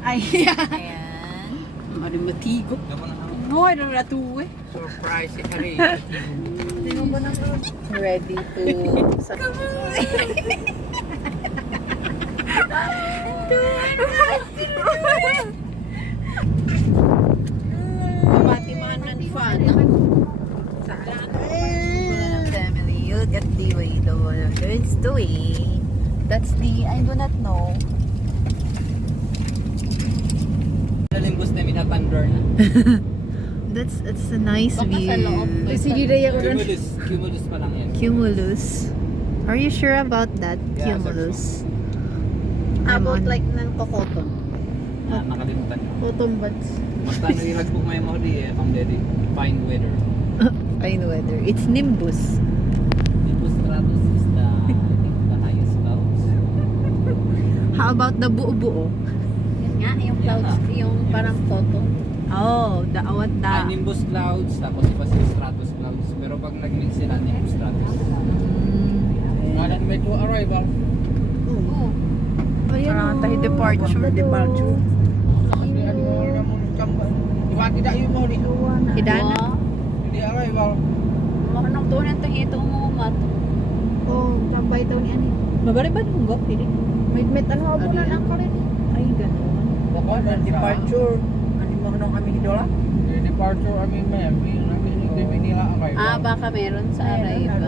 Ayan. Ayan. Ano matigo? Ngoy, ano na tuwe? Surprise si Kari. Ready to... Matimanan fan. Saan? Wala ng family. Look at the way the water is the way. That's the... I do not know. Nalimbus na minatandor na. It's a nice Baka view. sa loob. Sige, Raya ko rin. Cumulus pa lang yan. Cumulus. Are you sure about that? Yeah, Cumulus. About like ng kokoton. Nakalimutan ko. Cotton buds. Basta ano yung nag-book may mahuli eh. Come ready. Fine weather. Fine weather. It's Nimbus. Nimbus stratus is the, I think, the highest clouds. How about the buo-buo? Yan nga, yung clouds, yung parang cotton. Oh, the what Ah, the... nimbus clouds, tapos iba si stratus clouds. Pero pag nag-mix sila, nimbus stratus. Ngalan may to arrival. Oo. Parang tayo departure. Departure. Tidak yung mahuli. Hidana? Hindi arrival. Makanong doon ang tahito umumat. Oo, sabay daw niya ni. Magari ba nung go? Pili? May ano ako na lang ka rin. Ay, gano'n. Baka na departure. Ano mo nung kami hidola? Departure kami ma'am. Kami nila arrival. Ah, baka meron sa arrival.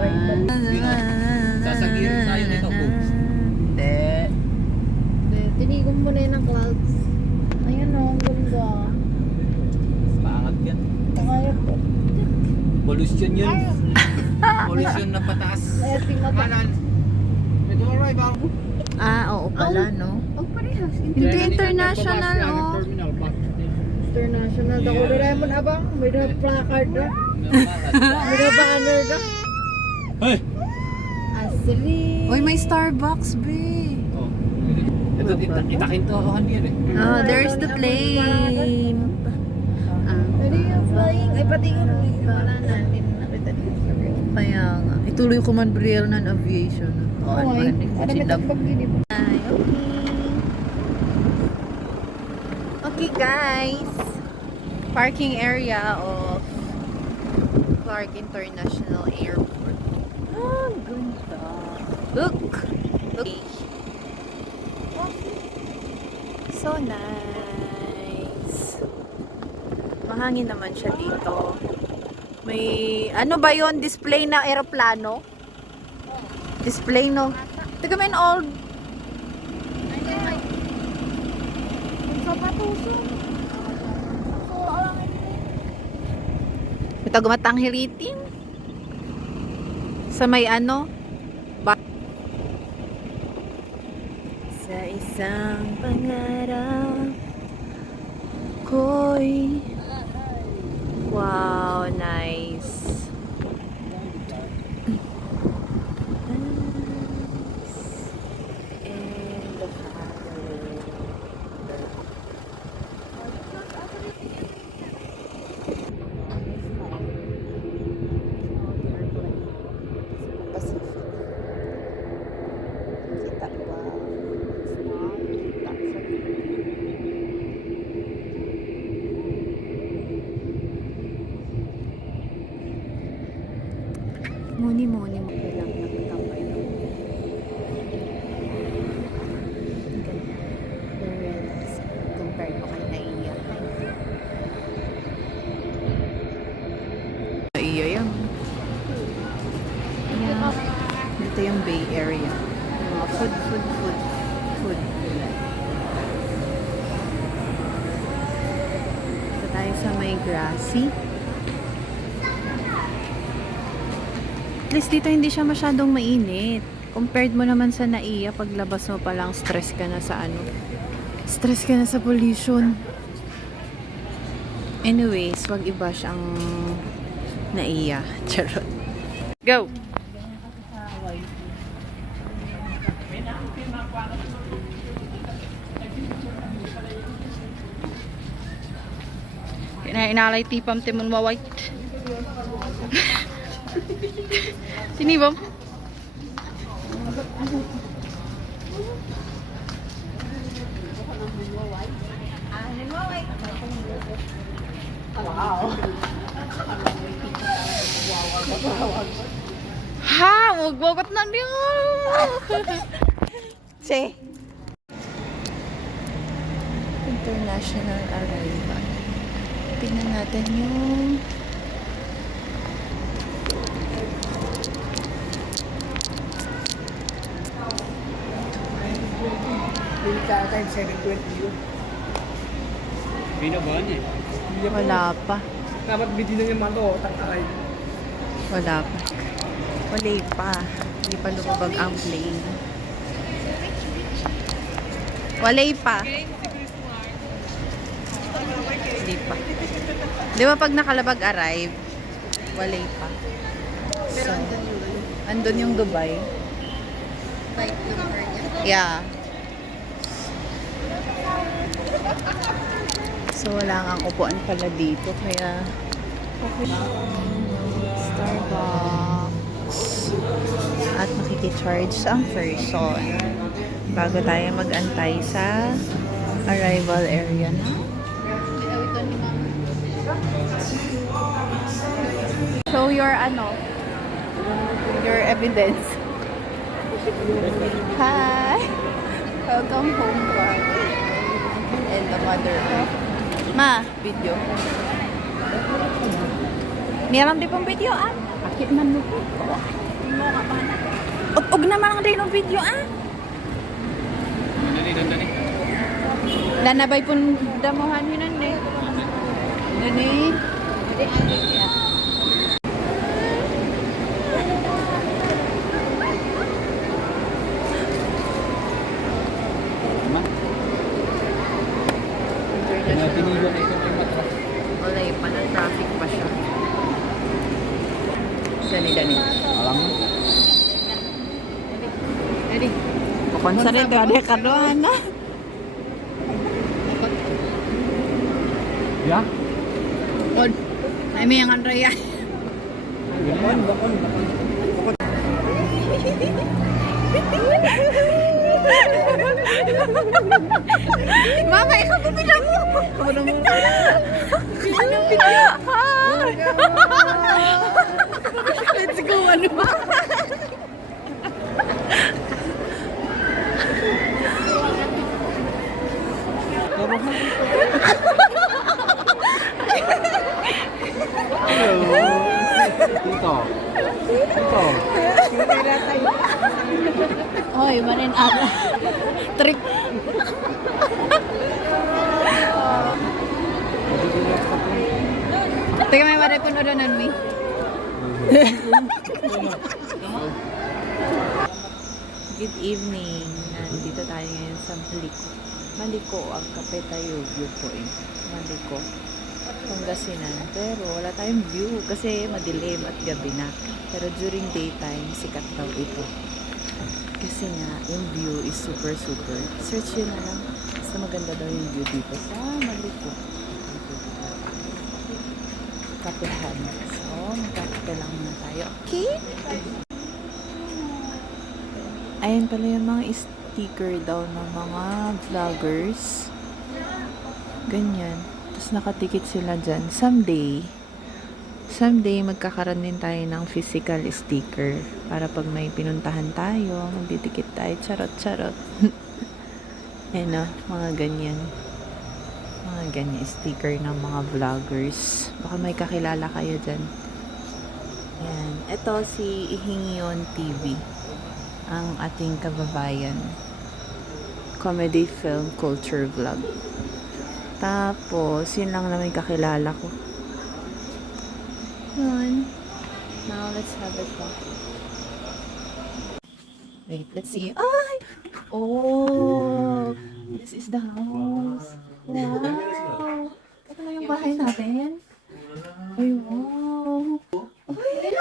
Sasagirin tayo nito, Boogs. Hindi. Tinigom mo na yun ang clouds. Ayan o, ang ganda. Paangat yan. Kaya po. Pollution yun. Pollution na pataas. Kaya tingnan. Kanan. Ito arrival. Ah, oo pala, no? Oh, parehas. Hindi international, oh. International. Dako na Raymond abang. May na placard na. May na banner na. Hey! Asli. Uy, may Starbucks, be. Oh. Ito, itakin to. Oh, hindi yan eh. Oh, there's the plane. Pwede yung flying. Ay, pati yung wala natin. Nakita dito sa real. Kaya nga. Ituloy ko man Brielle ng aviation. Oh, ano ba? Ano may tagbag din ito? Ay, okay. Okay, guys. Parking area of Clark International Airport. Ah, ganda. Look! Look! So nice. Mahangin naman siya dito. May, ano ba yon? Display na aeroplano? Display, no? Tiga may old. Sa patuso. Ito gumatanghilitin. Sa may ano? Sa isang pangarap ko'y wow, nice. And the Muni-muni mo lang nakatambay lang. Ganda. Very nice. Compared mo kay Naiya. Naiya yan. Ayan. Dito yung Bay Area. Mga food. Dito tayo sa may grassy. At least dito hindi siya masyadong mainit. Compared mo naman sa Naiya, paglabas mo pa lang stress ka na sa ano. Stress ka na sa pollution. Anyways, wag i-bash ang Naiya. Charot. Go! Inalay tipam timon mawait. Sini bom. Ha? Magwagot na niyo! Che! International arrival. Tingnan natin yung Bili ka time 720 yun. Binabahan eh. wala pa. Dapat bidi na yung mato, tangkaray. Wala pa. Wala pa. Hindi pa lumabag ang plane. Wala pa. Hindi pa. Di ba pag nakalabag arrive, wala pa. So, andun yung Dubai. Yeah. So, wala nga upuan pala dito. Kaya, Starbucks. At makikicharge ang person bago tayo mag-antay sa arrival area na. Show your your evidence. Hi! Welcome home, Brad. And the mother. Ma, video. Meron din pong video, ah. Akit man mo po. Ug naman ang din ng video, ah. Dali. Lanabay pun damuhan yun, eh. Nani? Tinigan na ito yung matras. Wala eh, traffic pa siya. Dani. Alam mo? Ready? Kukonsa rin ito, ada kadoan na. Yeah? Kon, ay may ang Andrea. Bakon. Mama, ikaw po bilang mo. Ako na muna. Anong video? Let's go, ano ba? Dito. Hoy, manin ada. Trick. Teka, may maray kung urunan mi. Good evening. Nandito tayo ngayon sa Maliko ang Kapetayo Viewpoint. Maliko. Pangasinan. Pero wala tayong view kasi madilim at gabi na. Pero during daytime, sikat daw ito. Kasi nga, yung view is super. Search yun na lang. Basta maganda daw yung view dito sa Maliko. Kapehan. So, magkakape lang muna tayo. Okay? Ayan pala yung mga sticker daw ng mga vloggers. Ganyan. Tapos nakatikit sila dyan. Someday, magkakaroon din tayo ng physical sticker. Para pag may pinuntahan tayo, magdidikit tayo. Charot. Ayan o, mga ganyan. Mga ganyan sticker ng mga vloggers. Baka may kakilala kayo dyan. Ayan. Ito si Ihingion TV. Ang ating kababayan. Comedy film culture vlog. Tapos, yun lang naman kakilala ko. Yun. Now, let's have it po. Wait, let's see. Ay! Oh! This is the house. Wow! Ito na yung bahay natin. Ay, wow! Ay!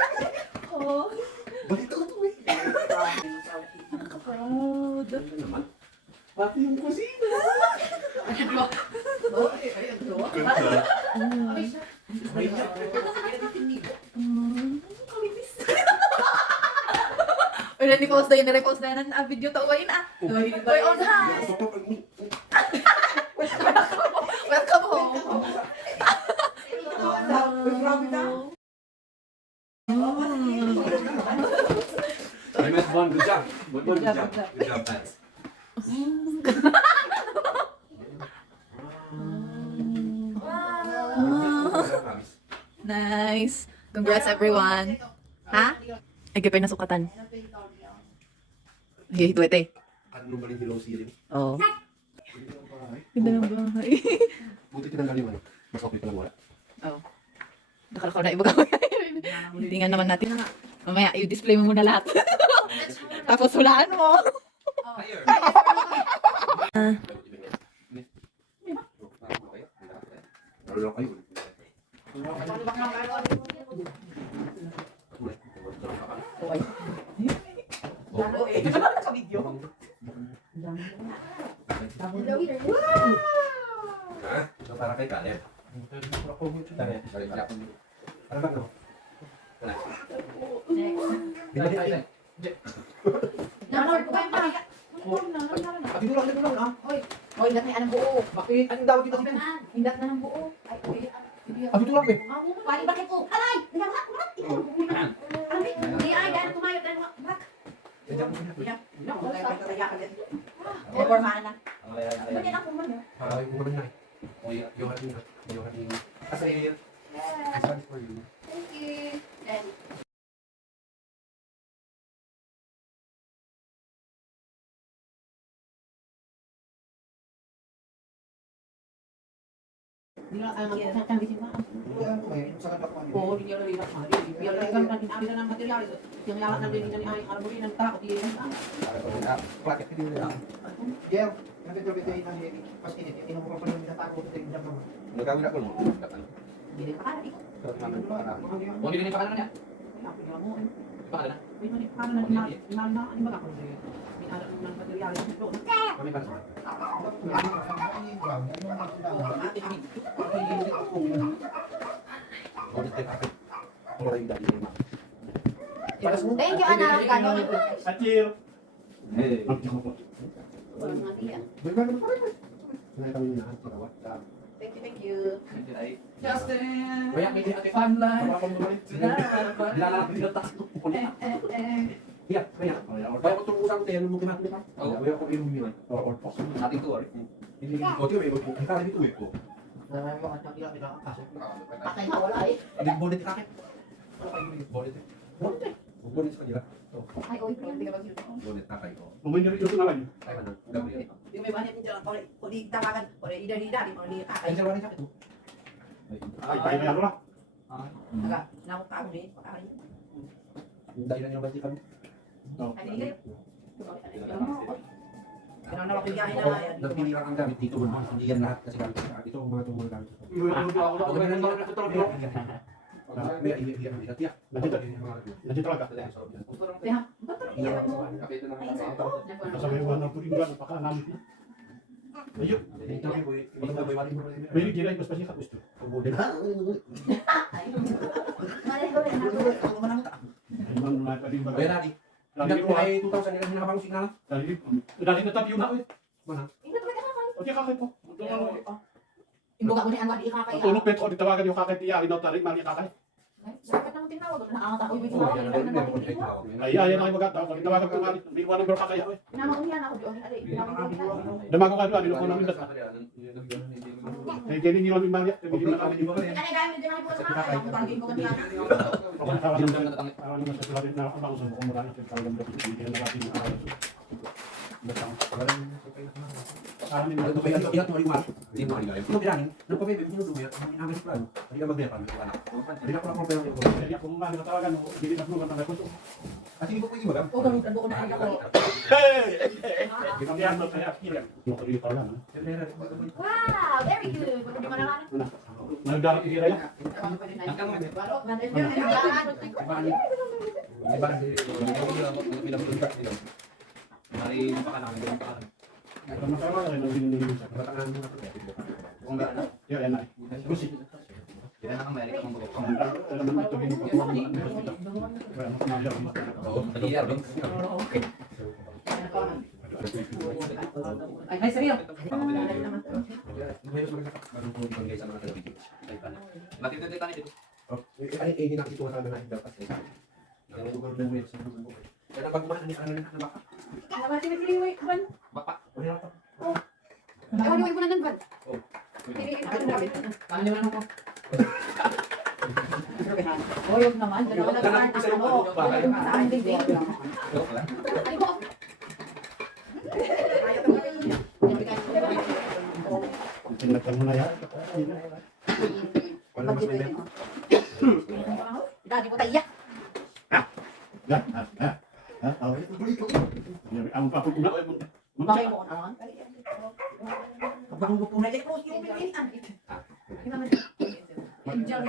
Oh! Proud. Pati yung kusina. Uy, ni-post na yun. Ni-repost na yun. Video to. Uy, na. Uy, on us. Welcome home. Good job. Good job, Pats. Nice. Congrats everyone. Ha? Ay, kapay nasukatan. Okay, ito ito. Ano ba rin hilaw siling? Oo. Ganda ng bahay. Buti tinanggal yung ano. Mas okay pa lang wala. Oo. Nakalakaw na iba ka. Tingnan naman natin. Mamaya, i-display mo muna lahat. Tapos hulaan mo. Ano lang kayo? Ha? So para kay Caleb. Ano ba no? Binali. Dito lang ah. Hoy, hindat na yan ang buo. Bakit? Anong dapat dito? Hindat na ng buo. Ay, uy. Dito lang eh. Pari, bakit po? Aray! Nangak, umat! Aray! Hindi ay, dahil tumayo, dahil umat. Eh, formahan na. Bakit ako man yun? Ay, kung ano na eh. Yung hating. Kasi, this one is for you. Thank you. And Oo, hindi nyo nalilak ma. Hindi nyo nalilak ma. Inabi na ng material. Yung yawa na din ni Ay Harmony ng tao. Di yan ang Bakit hindi nila? Yeah, nabito-bito yun ang heavy. Mas init, tinumukha pa namin na tayo ko ito naman. Nagkawin ako mo. Hindi din pakala. O, hindi din pa ka na niya. Kaya mo. Pa ka na. May mani pakala na inana. Ano ba ako? May aral ng material. Kami para sa thank you, anak. Kanon. Achille! Hey. Walang nga tiyan. Thank you. Justin! Kaya may ate fan life. Dilalak din ang task ko. Iya, kaya. Kaya ko turusan ko tayo mo kimato nito. Kaya ko inom yun. Or pos. Ating tour. Hindi ko tiyo may kita dito eh ko. Patay na, wala eh. Hindi bonnet kakit. Bonnet. Bonnet sa kanila. Ay, oy, hindi ka mag-yun. Bonnet kakay ko. Bumili rin ito naman. Ay man, Gabriel. Yung may banit niya. O di tawagan. O di ida-ida. Di mo ni Ay kakay. sa wala kakit. Ay, tayo na yan na. Naga. Nakot ka ako ni. Pakakay. Dahil lang yung balik kami. Ay, hindi kayo. Ganang na mapigahin na. Nagpili lang ang gamit dito. Hindi yan lahat kasi gamit sa ito ang mga tumulong gamit. Nandiyan talaga. Sabi mo na turing lang, napaka-anamit na. Ayun. May hindi rin, mas pa siya kapusto. Ayun, mga pwedeng bagay. Kaya nadi. Lagi ko ay 2,000 nila sinakapang signal. Dali na tabi yun na eh. Mana? O di kakay po. Imbuka mo ni Anwar. Di kakay. Tulog peto, di tawagan yung kakay tiya. Inaw tarik, mali kakay. Bakit naman tinawag? Nakakata ko. Ibig Oo, yan ang sabihin. meron ko siya tawag. Ay, ayan ako magataw. Kung tawagan ko mali, hindi ko number kakay ako eh. Inama ko niyan ako. Di ohin. Adi. Damago ka doon, ko namin dasa. Kaya kaya hindi namin mali. Kaya hindi namin mali. Ano gamit din ako sa kakay? Ako tanggin ko kanina. Ako na tawagan namin. Parang naman sa tulad na ako sa buong mura. Talagang hindi na natin Ano ba yan? Iyak mo rin mo. Hindi mo rin galing. Kung biranin, nang pabebe, minulong yan. Ang inamin sa plano. Hindi ka magbira kami. Hindi ka pala problema yung ko. Kaya kung mali na tawagan, hindi na pluman ang rekonto. At hindi ko pwede magam. O gamit ang buko na ako. Kaya ano tayo akilan. Yung kari pa lang. Wow, very good. Pag hindi mo nalaman. Nagdarat ikira yan. Mari pa ka namin. Kung nakama na rin ang binili sa Batangan mo na ito. Kung meron na. kaya yan ay. Gusi. Yan ang Amerika ng buko. Alam mo ito bin ko mga kaya mas mahirap. Oo, nag-iar din. Ay, sa'yo. Ngayon maganda. Marunong ko ibigay sa mga television. Ay pala. Bakit dito tayo dito? Ay, hinakit ko kasama na hindi dapat. Ang lugar na mo yan sa lugar mo. Kaya nang bagumahan ni ano na baka. Baka. Wala na to. Kanya mo naman ko. Oyog naman. Dalawa na naman. Sa akin din. Joke lang. Pinagtan mo na yan. Wala mas may bet. Dati ko tayak. Yan. Ang papagula. Bakit mo ko naman? Bagong gupo na dyan. Yung pilihan. Enjoy.